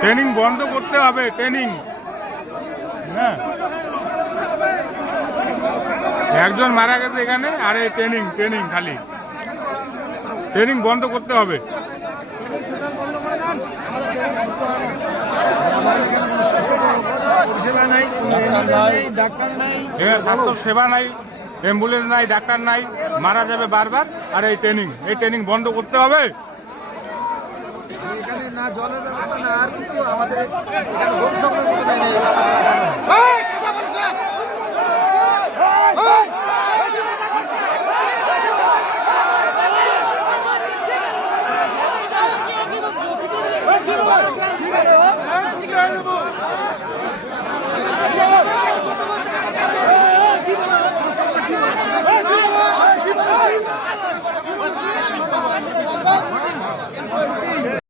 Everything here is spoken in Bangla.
ট্রেনিং বন্ধ করতে হবে, ট্রেনিং। হ্যাঁ, একজন মারা গেছে এখানে, আর এই ট্রেনিং ট্রেনিং খালি ট্রেনিং বন্ধ করতে হবে। স্বাস্থ্য সেবা নাই, অ্যাম্বুলেন্স নাই, ডাক্তার নাই, মারা যাবে বারবার। আর এই ট্রেনিং বন্ধ করতে হবে। না জলের ব্যবস্থা না আর কিছু আমাদের কি